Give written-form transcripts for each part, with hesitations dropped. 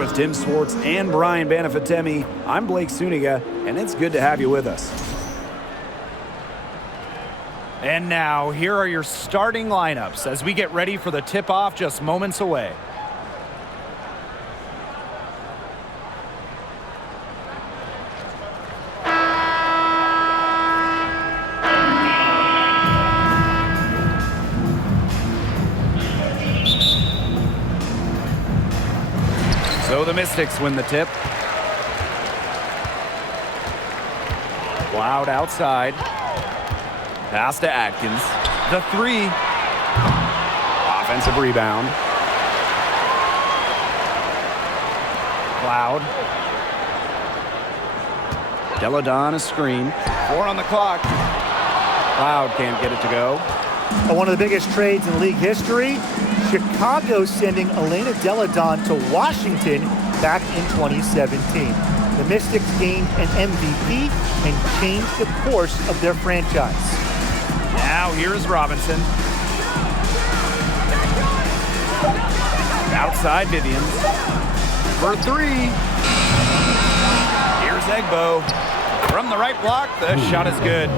with Tim Swartz and Brian Banafitemi, I'm Blake Suniga, and it's good to have you with us. And now, here are your starting lineups as we get ready for the tip-off just moments away. So the Mystics win the tip. Cloud outside. Pass to Atkins. The three. Offensive rebound. Cloud. Deladon a screen. 4 on the clock. Cloud can't get it to go. One of the biggest trades in league history. Chicago sending Elena Deladon to Washington back in 2017. The Mystics gained an MVP and changed the course of their franchise. Now here's Robinson. Outside Vivians. For 3. Here's Egbo. From the right block, the shot is good.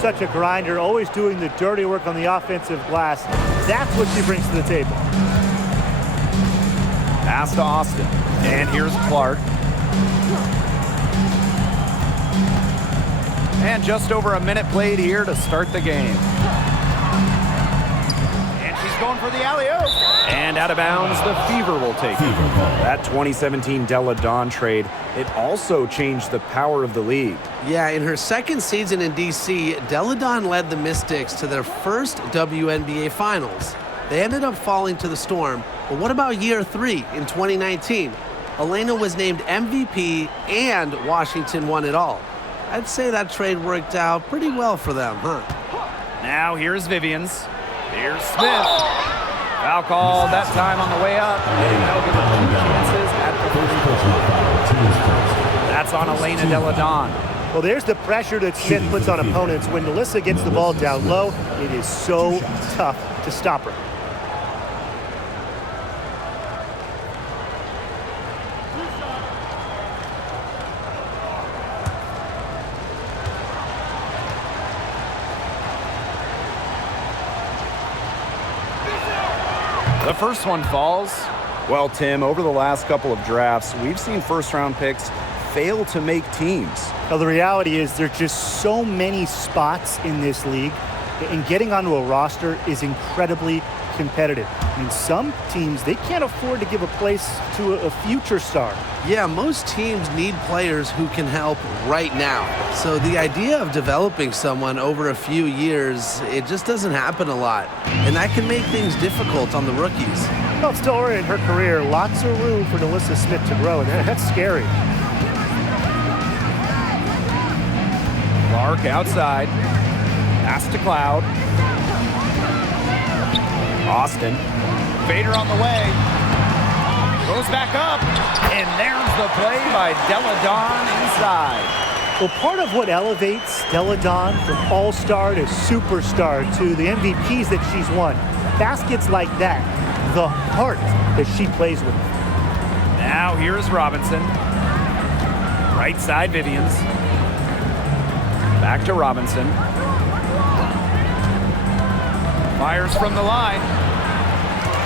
Such a grinder, always doing the dirty work on the offensive glass. That's what she brings to the table. Pass to Austin. And here's Clark. And just over a minute played here to start the game. And she's going for the alley-oop. And out of bounds, the Fever will take it. That 2017 Deladon trade, it also changed the power of the league. Yeah, in her second season in D.C., Deladon led the Mystics to their first WNBA Finals. They ended up falling to the Storm, but what about year 3 in 2019? Elena was named MVP and Washington won it all. I'd say that trade worked out pretty well for them, huh? Now here's Vivians. Here's Smith. Foul called that time on the way up. And they'll give her 2 chances at the That's on Elena Deladon. Well, there's the pressure that Smith puts on opponents. When Melissa gets the ball down low, it is so tough to stop her. The first one falls. Well, Tim, over the last couple of drafts, we've seen first-round picks fail to make teams. Well, the reality is there's just so many spots in this league, and getting onto a roster is incredibly competitive. I mean, some teams, they can't afford to give a place to a future star. Yeah, most teams need players who can help right now. So the idea of developing someone over a few years, it just doesn't happen a lot. And that can make things difficult on the rookies. Well, it's still early in her career. Lots of room for Melissa Smith to grow, and that's scary. Clark outside. Pass to Cloud. Austin. Vader on the way. Goes back up. And there's the play by Deladon inside. Well, part of what elevates Deladon from all-star to superstar to the MVPs that she's won, baskets like that, the heart that she plays with. Now here's Robinson. Right side Vivians. Back to Robinson. Fires from the line.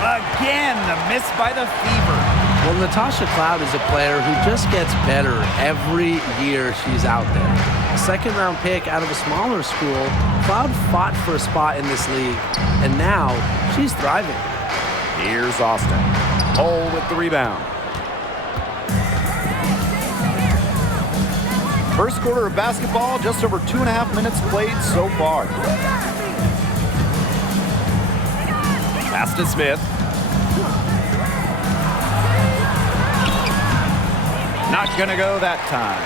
Again, the miss by the Fever. Well, Natasha Cloud is a player who just gets better every year she's out there. A second-round pick out of a smaller school, Cloud fought for a spot in this league, and now she's thriving. Here's Austin. Hole with the rebound. First quarter of basketball, just over 2.5 minutes played so far. Pass to Smith. Not gonna go that time.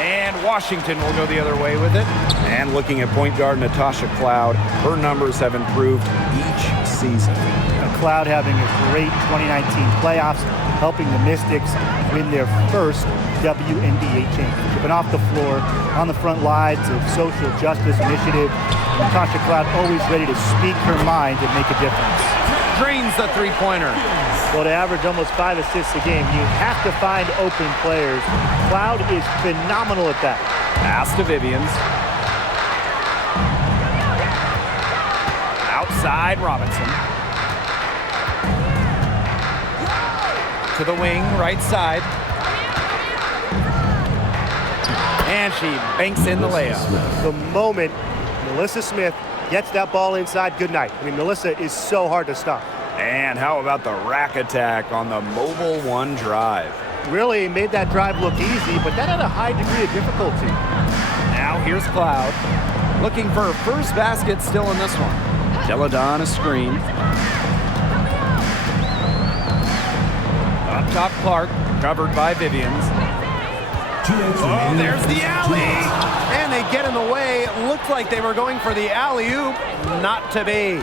And Washington will go the other way with it. And looking at point guard Natasha Cloud, her numbers have improved each season. Cloud having a great 2019 playoffs, helping the Mystics win their first WNBA championship. And off the floor, on the front lines of social justice initiative, Natasha Cloud always ready to speak her mind and make a difference. Drains the three-pointer. Well, to average almost 5 assists a game, you have to find open players. Cloud is phenomenal at that. Pass to Vivians. Outside Robinson. To the wing, right side. And she banks in the layup. The moment Melissa Smith gets that ball inside, good night. I mean, Melissa is so hard to stop. And how about the rack attack on the mobile one drive? Really made that drive look easy, but that had a high degree of difficulty. Now here's Cloud. Looking for her first basket still in this one. Deladon a screen. Up top Clark, covered by Vivians. Oh, there's the alley! And they get in the way. It looked like they were going for the alley-oop. Not to be.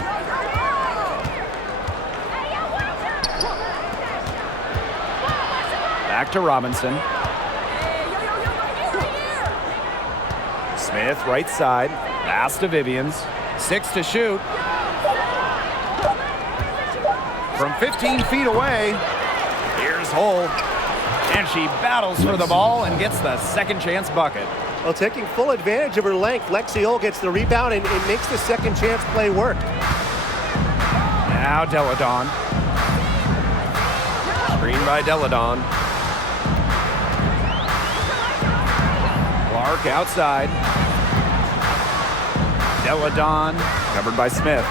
Back to Robinson. Smith, right side. Pass to Vivians. 6 to shoot. From 15 feet away, here's Hull. And she battles for the ball and gets the second chance bucket. Well, taking full advantage of her length, Lexi Hull gets the rebound and makes the second chance play work. Now Deladon. Screen by Deladon. Clark outside. Deladon covered by Smith.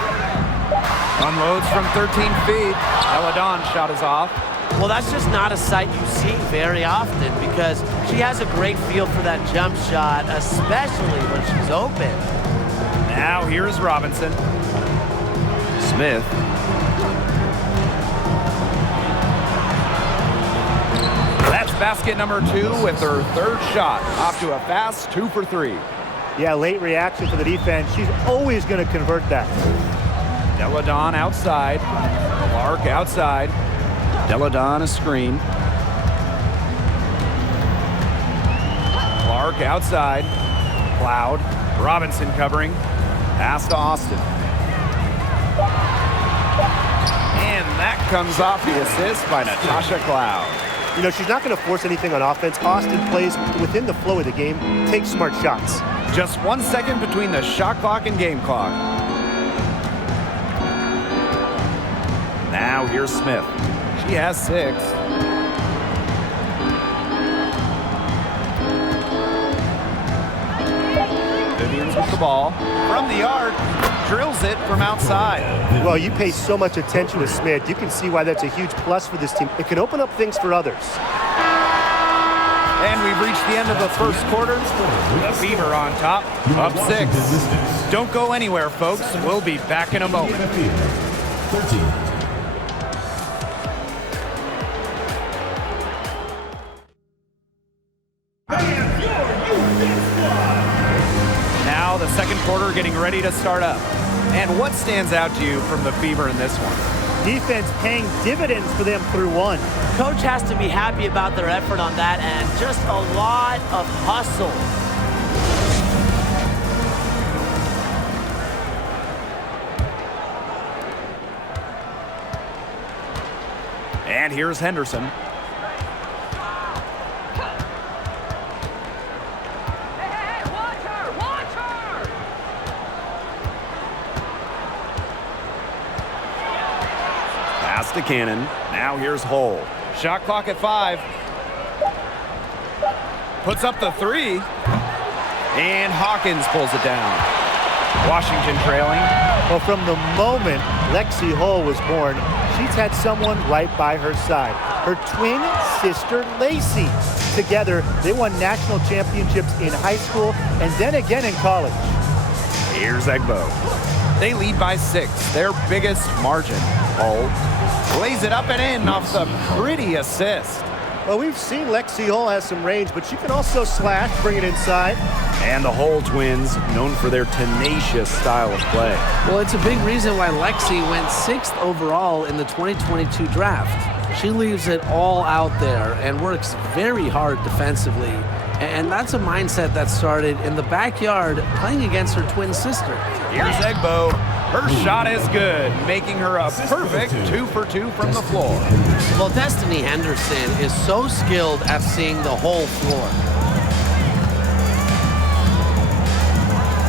Unloads from 13 feet. Deladon shot is off. Well, that's just not a sight you see very often because she has a great feel for that jump shot, especially when she's open. Now here's Robinson. Smith. That's basket number 2 with her third shot. Off to a fast 2 for 3. Yeah, late reaction to the defense. She's always going to convert that. Deladon outside. Clark outside. Deladon a screen. Clark outside. Cloud. Robinson covering. Pass to Austin. And that comes off the assist by Natasha Cloud. You know, she's not going to force anything on offense. Austin plays within the flow of the game, takes smart shots. Just 1 second between the shot clock and game clock. Now here's Smith. She has 6. Vivians with the ball. From the arc, drills it from outside. Well, you pay so much attention to Smith. You can see why that's a huge plus for this team. It can open up things for others. And we've reached the end of the first quarter. The Fever on top, up 6. Don't go anywhere, folks. We'll be back in a moment. 13. Now the second quarter getting ready to start up. And what stands out to you from the Fever in this one? Defense paying dividends for them through 1. Coach has to be happy about their effort on that end. Just a lot of hustle. And here's Henderson. Pass to Cannon. Now here's Hull. Shot clock at 5. Puts up the 3. And Hawkins pulls it down. Washington trailing. Well, from the moment Lexi Hull was born, she's had someone right by her side. Her twin sister, Lacey. Together, they won national championships in high school and then again in college. Here's Egbo. They lead by 6, their biggest margin. Hull lays it up and in off the pretty assist. Well, we've seen Lexi Hull has some range, but she can also slash, bring it inside. And the Hull twins, known for their tenacious style of play. Well, it's a big reason why Lexi went 6th overall in the 2022 draft. She leaves it all out there and works very hard defensively. And that's a mindset that started in the backyard playing against her twin sister. Here's Egbo. Her shot is good, making her a perfect 2 for 2 from the floor. Well, Destiny Henderson is so skilled at seeing the whole floor.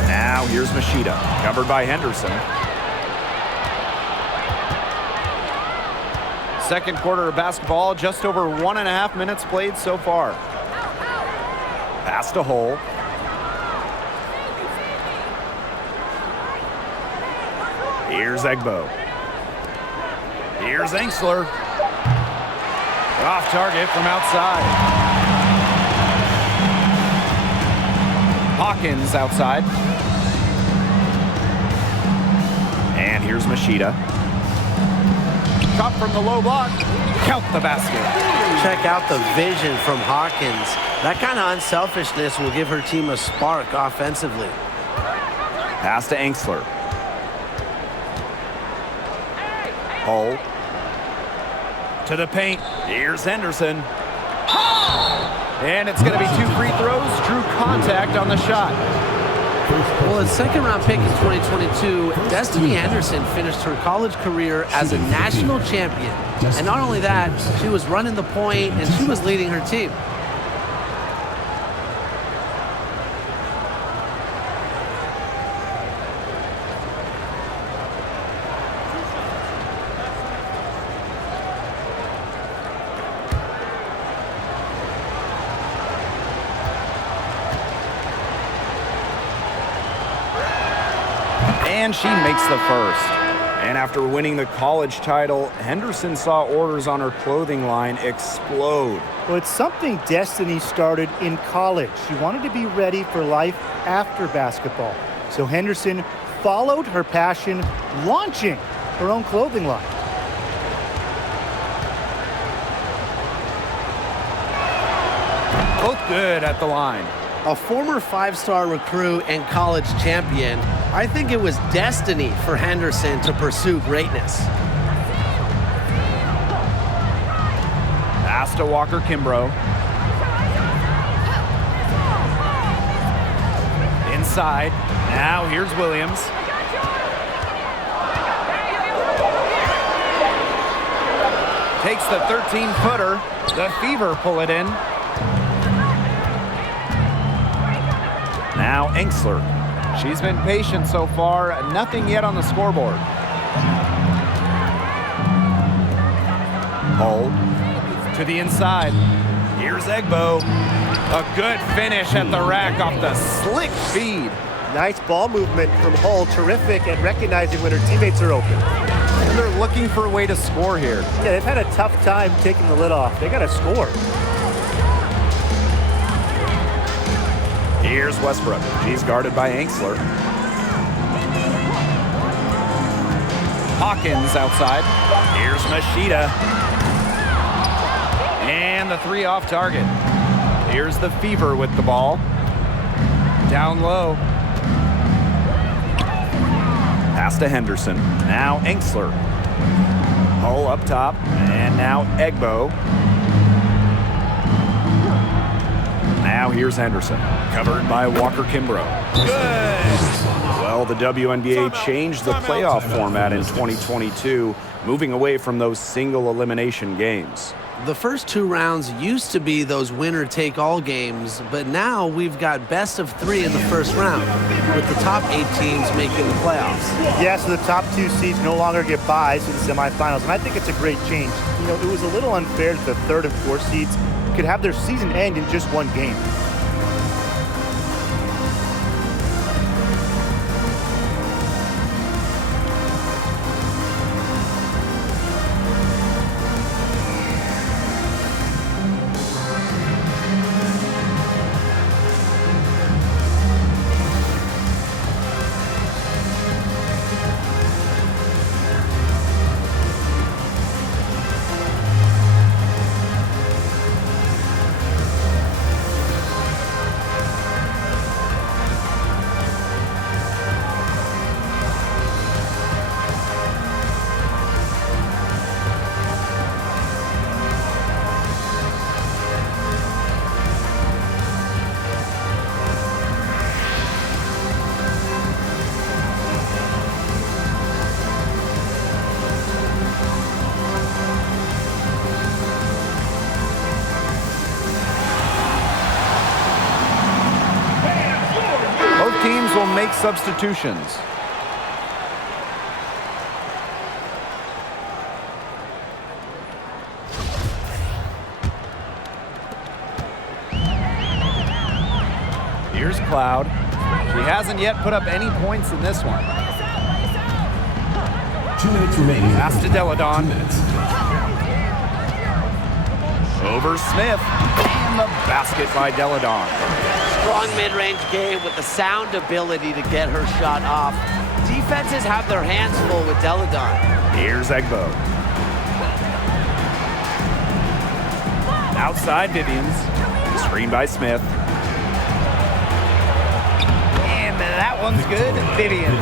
Now here's Machida, covered by Henderson. Second quarter of basketball, just over 1.5 minutes played so far. Pass to Hull. Here's Egbo. Here's Enxler. Off target from outside. Hawkins outside. And here's Machida. Shot from the low block. Count the basket. Check out the vision from Hawkins. That kind of unselfishness will give her team a spark offensively. Pass to Enxler. Hull. To the paint. Here's Henderson. And it's going to be 2 free throws. Drew contact on the shot. Well, a second-round pick in 2022, Destiny Henderson finished her college career as a national champion. And not only that, she was running the point and she was leading her team. And she makes the first. And after winning the college title, Henderson saw orders on her clothing line explode. Well, it's something Destiny started in college. She wanted to be ready for life after basketball. So Henderson followed her passion, launching her own clothing line. Both good at the line. A former 5-star recruit and college champion, I think it was destiny for Henderson to pursue greatness. Pass to Walker Kimbrough. Inside. Now here's Williams. Takes the 13-footer. The Fever pull it in. Now Enxler. She's been patient so far. Nothing yet on the scoreboard. Hull. To the inside. Here's Egbo. A good finish at the rack off the slick feed. Nice ball movement from Hull. Terrific at recognizing when her teammates are open. And they're looking for a way to score here. Yeah, they've had a tough time taking the lid off. They got to score. Here's Westbrook. She's guarded by Enxler. Hawkins outside. Here's Machida. And the 3 off target. Here's the Fever with the ball. Down low. Pass to Henderson. Now Enxler. Hull up top. And now Egbo. Now here's Henderson. Covered by Walker Kimbrough. Good. Well, the WNBA changed the playoff format in 2022, moving away from those single elimination games. The first 2 rounds used to be those winner-take-all games, but now we've got best of 3 in the first round, with the top 8 teams making the playoffs. Yeah, so the top 2 seeds no longer get byes to the semifinals, and I think it's a great change. You know, it was a little unfair that the 3rd and 4th seeds could have their season end in just 1 game. make substitutions. Here's Cloud. She hasn't yet put up any points in this one. 2 minutes remaining. Pass to Deladon. 2 minutes. Over Smith. And the basket by Deladon. Strong mid-range game with the sound ability to get her shot off. Defenses have their hands full with Deladon. Here's Egbo. Outside Vivians. Screen by Smith. And that one's good. Vivians.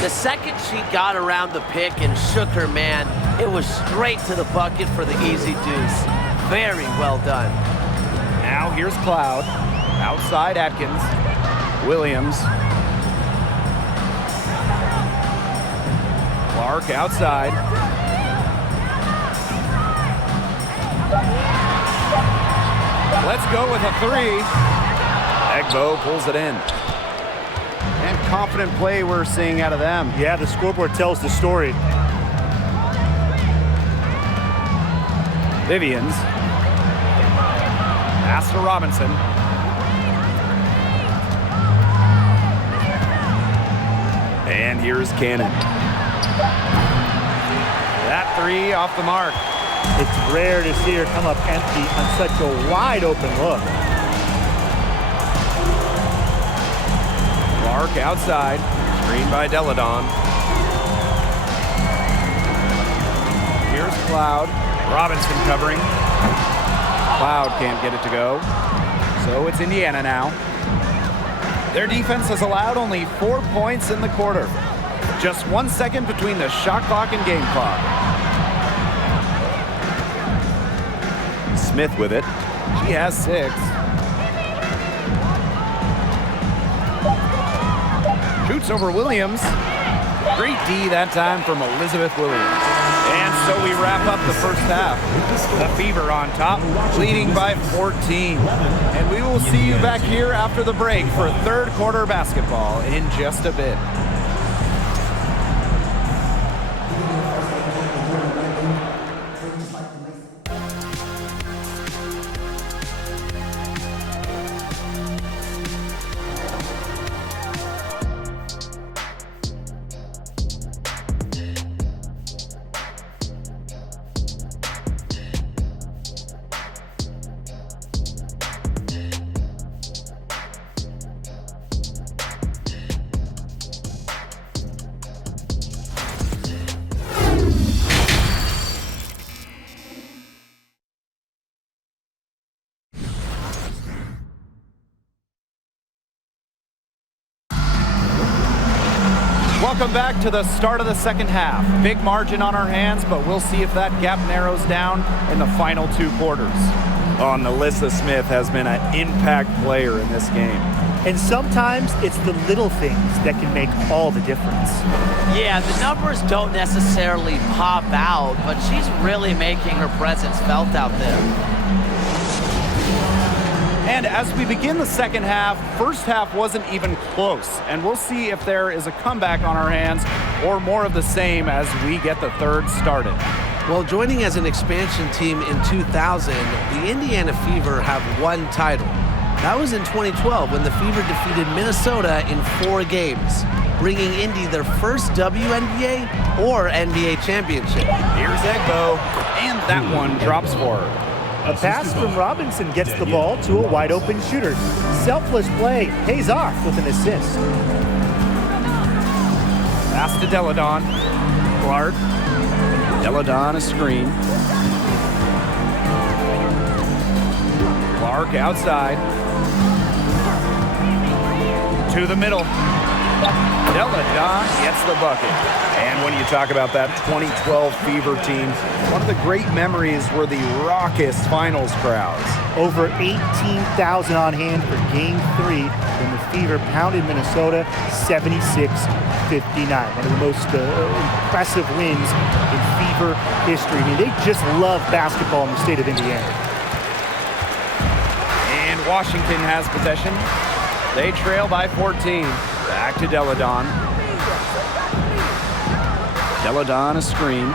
The second she got around the pick and shook her man, it was straight to the bucket for the easy deuce. Very well done. Now here's Cloud. Outside Atkins. Williams. Clark outside. Let's go with a three. Egbo pulls it in. And confident play we're seeing out of them. Yeah, the scoreboard tells the story. Vivians. Pass to Robinson. And here's Cannon. That three off the mark. It's rare to see her come up empty on such a wide open look. Clark outside. Screen by Deladon. Here's Cloud. Robinson covering. Cloud can't get it to go. So it's Indiana now. Their defense has allowed only 4 points in the quarter. Just 1 second between the shot clock and game clock. Smith with it. She has 6. Shoots over Williams. Great D that time from Elizabeth Williams. And so we wrap up the first half. The Fever on top, leading by 14. And we will see you back here after the break for third quarter basketball in just a bit. Welcome back to the start of the second half. Big margin on our hands, but we'll see if that gap narrows down in the final 2 quarters. Oh, and Alyssa Smith has been an impact player in this game. And sometimes it's the little things that can make all the difference. Yeah, the numbers don't necessarily pop out, but she's really making her presence felt out there. And as we begin the second half, first half wasn't even close. And we'll see if there is a comeback on our hands or more of the same as we get the third started. Well, joining as an expansion team in 2000, the Indiana Fever have 1 title. That was in 2012 when the Fever defeated Minnesota in 4 games, bringing Indy their first WNBA or NBA championship. Here's Egbo, and that one drops for her. A pass from Robinson gets the ball to a wide-open shooter. Selfless play pays off with an assist. Pass to Deladon. Clark. Deladon a screen. Clark outside. To the middle. Deladon gets the bucket. And when you talk about that 2012 Fever team, one of the great memories were the raucous finals crowds. Over 18,000 on hand for Game 3 when the Fever pounded Minnesota 76-59. One of the most impressive wins in Fever history. I mean, they just love basketball in the state of Indiana. And Washington has possession. They trail by 14. Back to Deladon. Deladon a screen.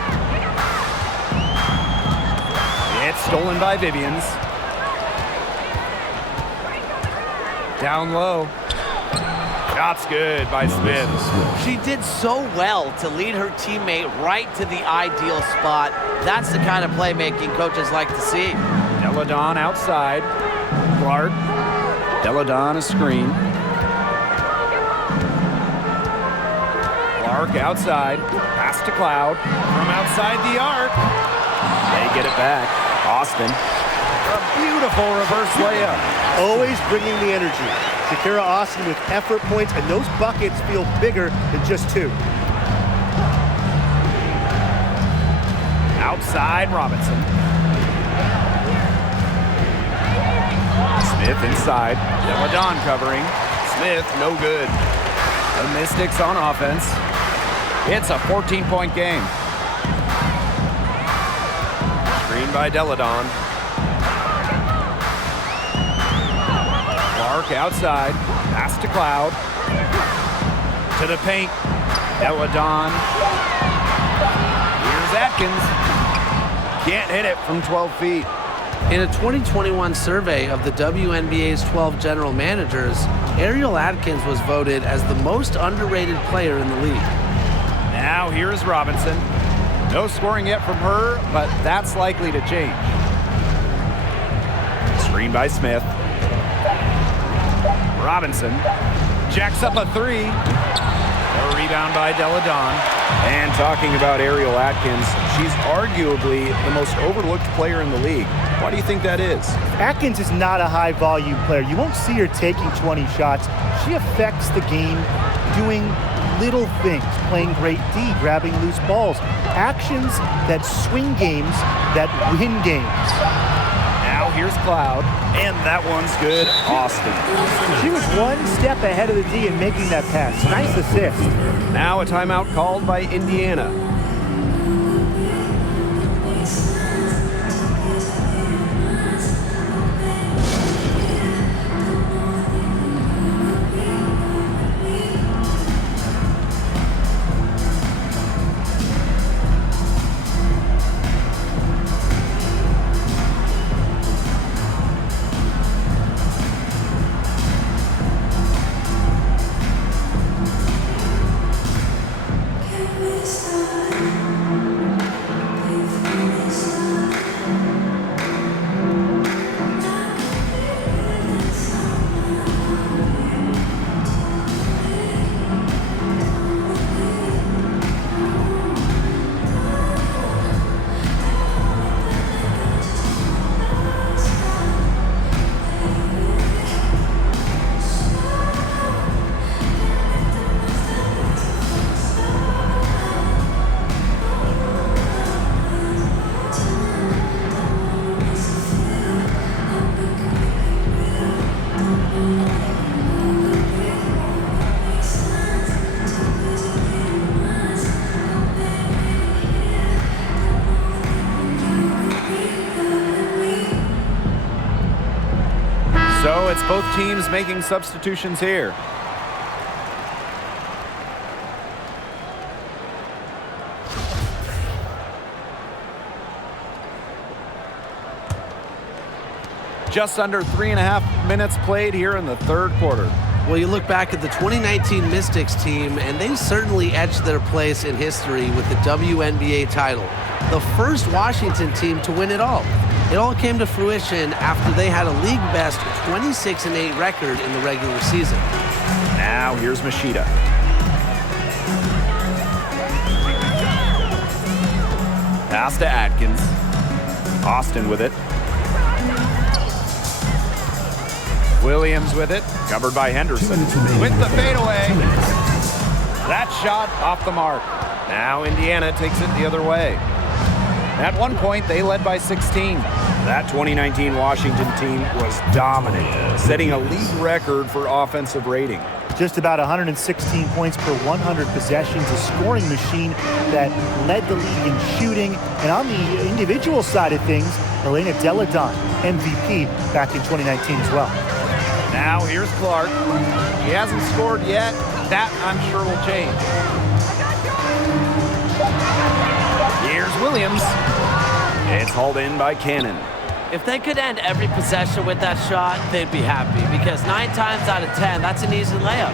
It's stolen by Vivians. Down low. Shot's good by Smith. She did so well to lead her teammate right to the ideal spot. That's the kind of playmaking coaches like to see. Deladon outside. Clark. Deladon a screen. Clark outside. Pass to Cloud. From outside the arc. They get it back. Austin. A beautiful reverse layup. Always bringing the energy. Shakira Austin with effort points, and those buckets feel bigger than just 2. Outside Robinson. Smith inside. Deladon covering. Smith no good. The Mystics on offense. It's a 14-point game. Screen by Deladon. Clark outside. Pass to Cloud. To the paint. Deladon. Here's Atkins. Can't hit it from 12 feet. In a 2021 survey of the WNBA's 12 general managers, Ariel Atkins was voted as the most underrated player in the league. Now here's Robinson. No scoring yet from her, but that's likely to change. Screen by Smith. Robinson jacks up a 3. A rebound by Deladon. And talking about Ariel Atkins, she's arguably the most overlooked player in the league. Why do you think that is? Atkins is not a high-volume player. You won't see her taking 20 shots. She affects the game doing little things, playing great D, grabbing loose balls, actions that swing games, that win games. Now here's Cloud, and that one's good. Austin. She was one step ahead of the D in making that pass. Nice assist. Now a timeout called by Indiana. So it's both teams making substitutions here. Just under 3.5 minutes played here in the third quarter. Well, you look back at the 2019 Mystics team, and they certainly etched their place in history with the WNBA title. The first Washington team to win it all. It all came to fruition after they had a league-best 26-8 record in the regular season. Now here's Machida. Pass to Atkins. Austin with it. Williams with it. Covered by Henderson. With the fadeaway. That shot off the mark. Now Indiana takes it the other way. At one point, they led by 16. That 2019 Washington team was dominant, setting a league record for offensive rating. Just about 116 points per 100 possessions, a scoring machine that led the league in shooting. And on the individual side of things, Elena Deladon, MVP back in 2019 as well. Now here's Clark. She hasn't scored yet, That, I'm sure, will change. Here's Williams. It's hauled in by Cannon. If they could end every possession with that shot, they'd be happy because 9 times out of 10, that's an easy layup.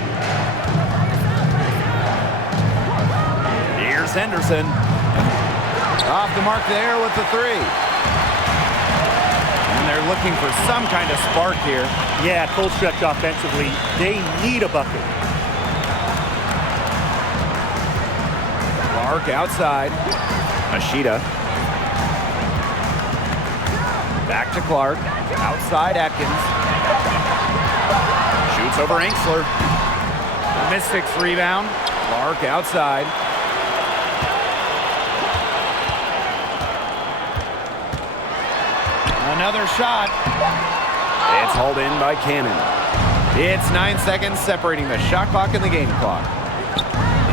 Here's Henderson. Off the mark there with the 3. And they're looking for some kind of spark here. Yeah, cold stretch offensively. They need a bucket. Clark outside. Ashita. Back to Clark. Outside Atkins. Shoots over Anxler. The Mystics rebound. Clark outside. Another shot. It's hauled in by Cannon. It's 9 seconds separating the shot clock and the game clock.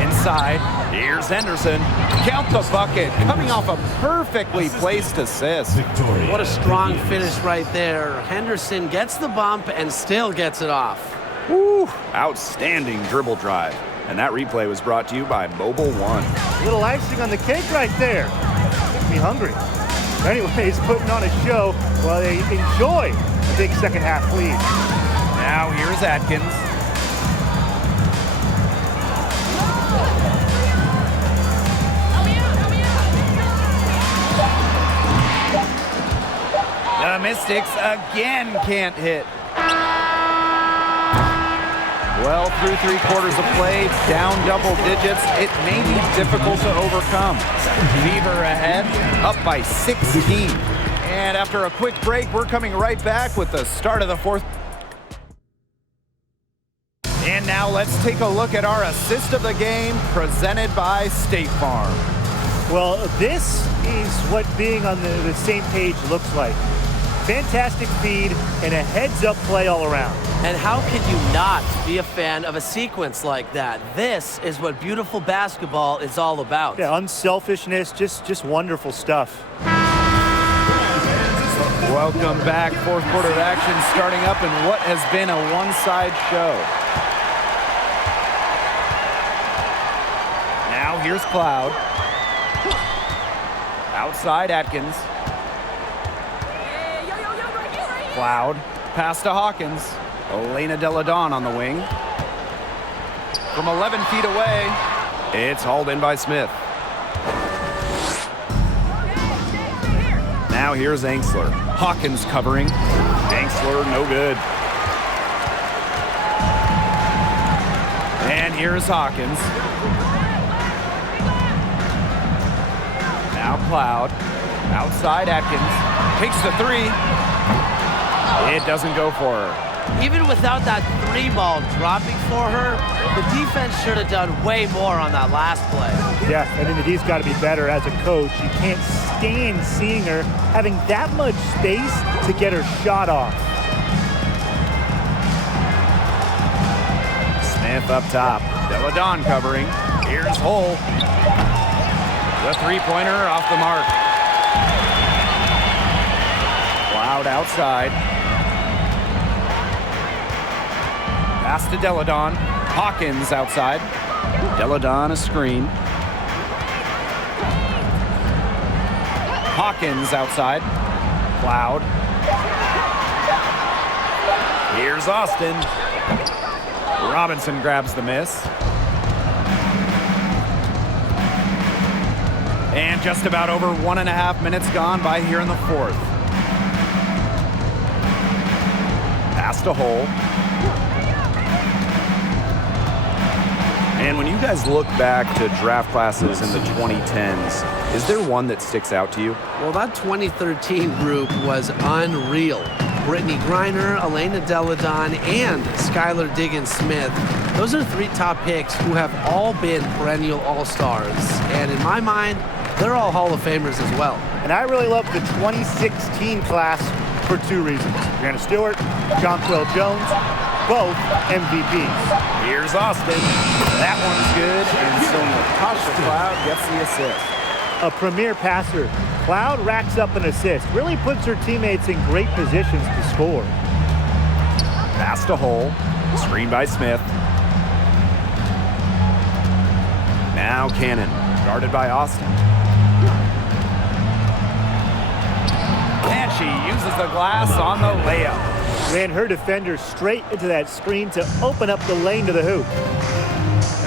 Inside. Here's Henderson. Count the bucket. Coming off a perfectly placed assist. Victoria. What a strong finish right there. Henderson gets the bump and still gets it off. Woo! Outstanding dribble drive. And that replay was brought to you by Mobile One. Little icing on the cake right there. Makes me hungry. Anyways, putting on a show while they enjoy a big second half lead. Now here's Atkins. The Mystics again can't hit. Well, through 3 quarters of play, down double digits, it may be difficult to overcome. Fever ahead, up by 16. And after a quick break, we're coming right back with the start of the 4th. And now let's take a look at our assist of the game, presented by State Farm. Well, this is what being on the same page looks like. Fantastic feed and a heads-up play all around. And how can you not be a fan of a sequence like that? This is what beautiful basketball is all about. Yeah, unselfishness, just wonderful stuff. Welcome back. 4th quarter of action starting up in what has been a one-side show. Now here's Cloud. Outside Atkins. Cloud. Pass to Hawkins. Elena Deladon on the wing. From 11 feet away. It's hauled in by Smith. Now here's Anxler. Hawkins covering. Anxler, no good. And here's Hawkins. Now Cloud. Outside Atkins. Takes the 3. It doesn't go for her. Even without that 3 ball dropping for her, the defense should have done way more on that last play. Yeah, and then the D's got to be better as a coach. You can't stand seeing her having that much space to get her shot off. Smith up top. Deladon covering. Here's Hull. The 3-pointer off the mark. Cloud outside. Pass to Deladon. Hawkins outside. Deladon a screen. Hawkins outside. Cloud. Here's Austin. Robinson grabs the miss. And just about over 1.5 minutes gone by here in the 4th. Pass to Hull. And when you guys look back to draft classes in the 2010s, is there one that sticks out to you? Well, that 2013 group was unreal. Brittany Griner, Elena Deladon, and Skylar Diggins-Smith. Those are 3 top picks who have all been perennial all-stars. And in my mind, they're all Hall of Famers as well. And I really love the 2016 class for 2 reasons. Brianna Stewart, Jonquel Jones, both MVPs. Here's Austin. That one's good, and so Natasha Cloud gets the assist. A premier passer. Cloud racks up an assist. Really puts her teammates in great positions to score. Pass to Hull. Screen by Smith. Now Cannon, guarded by Austin. And she uses the glass on the layup. Ran her defender straight into that screen to open up the lane to the hoop.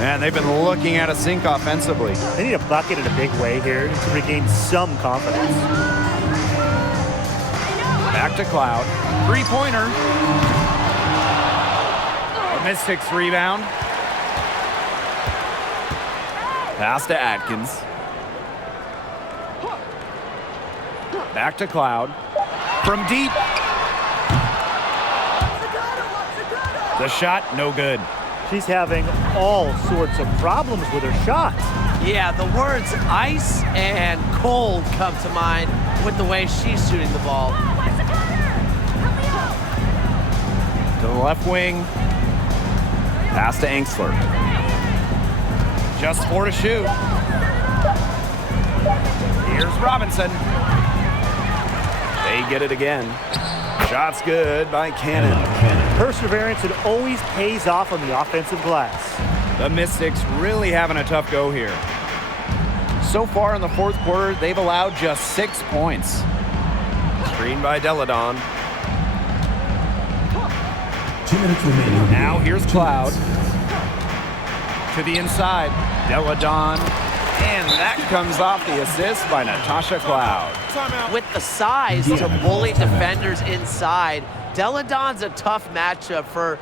And they've been looking at a sink offensively. They need a bucket in a big way here to regain some confidence. Back to Cloud. Three-pointer. The Mystics rebound. Pass to Atkins. Back to Cloud. From deep. The shot, no good. She's having all sorts of problems with her shot. Yeah, the words ice and cold come to mind with the way she's shooting the ball. To the left wing. Pass to Angsler. Just 4 to shoot. Here's Robinson. They get it again. Shot's good by Cannon. Perseverance, it always pays off on the offensive glass. The Mystics really having a tough go here. So far in the fourth quarter, they've allowed just 6 points. Screen by Deladon. 2 minutes remaining. Now here's Cloud. To the inside, Deladon. And that comes off the assist by Natasha Cloud. With the size to bully defenders inside, Deladon's a tough matchup for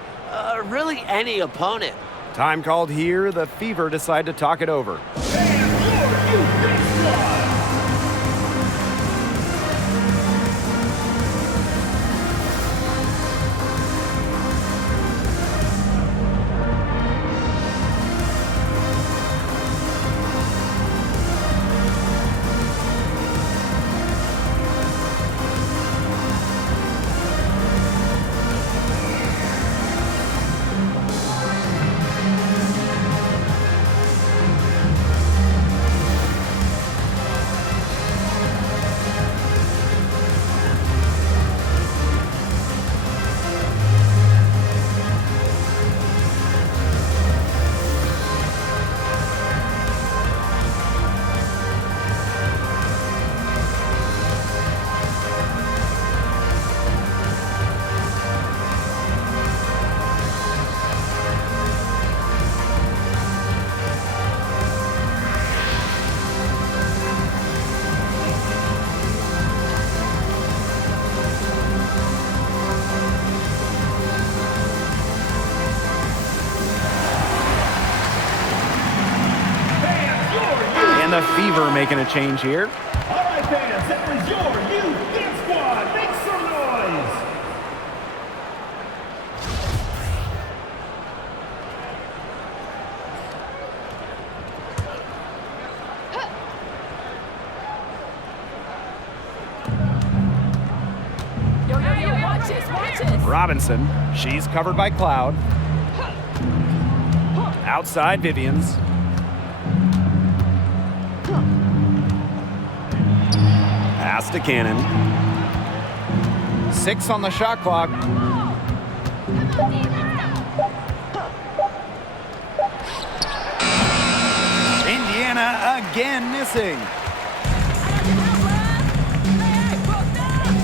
really any opponent. Time called here. The Fever decide to talk it over. And the Fever making a change here. All right, fans, that was your youth dance squad. Make some noise. Robinson, she's covered by Cloud. Outside Vivians. Pass to Cannon. 6 on the shot clock. Indiana again missing.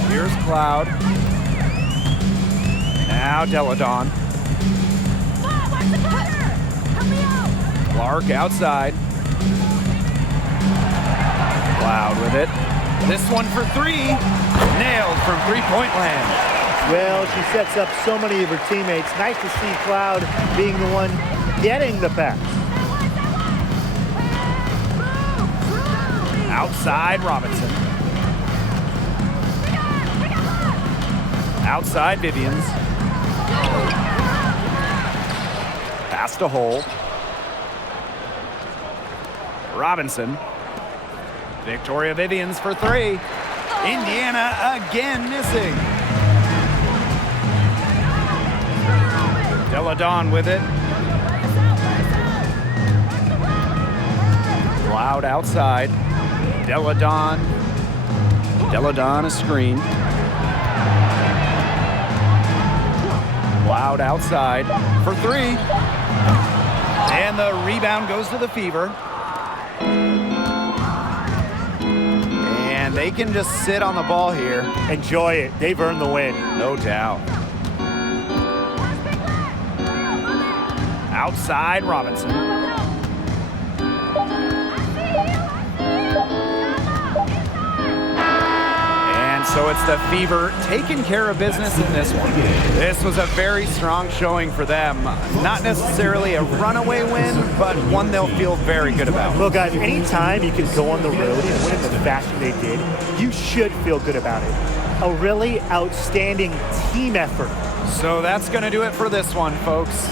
Here's Cloud. Now Deladon. Clark outside. Cloud with it. This one for 3. Nailed from three-point land. Well, she sets up so many of her teammates. Nice to see Cloud being the one getting the pass. Outside Robinson. Outside Vivians. Pass to Hole. Robinson. Victoria Vivians for 3. Indiana again missing. Deladon with it. Cloud outside. Deladon. Deladon a screen. Cloud outside for 3. And the rebound goes to the Fever. and they can just sit on the ball here. Enjoy it. They've earned the win. No doubt. Outside Robinson. And so it's the Fever taking care of business in this one. This was a very strong showing for them. Not necessarily a runaway win, but one they'll feel very good about. Well, guys, anytime you can go on the road and win in the fashion they did, you should feel good about it. A really outstanding team effort. So that's going to do it for this one, folks.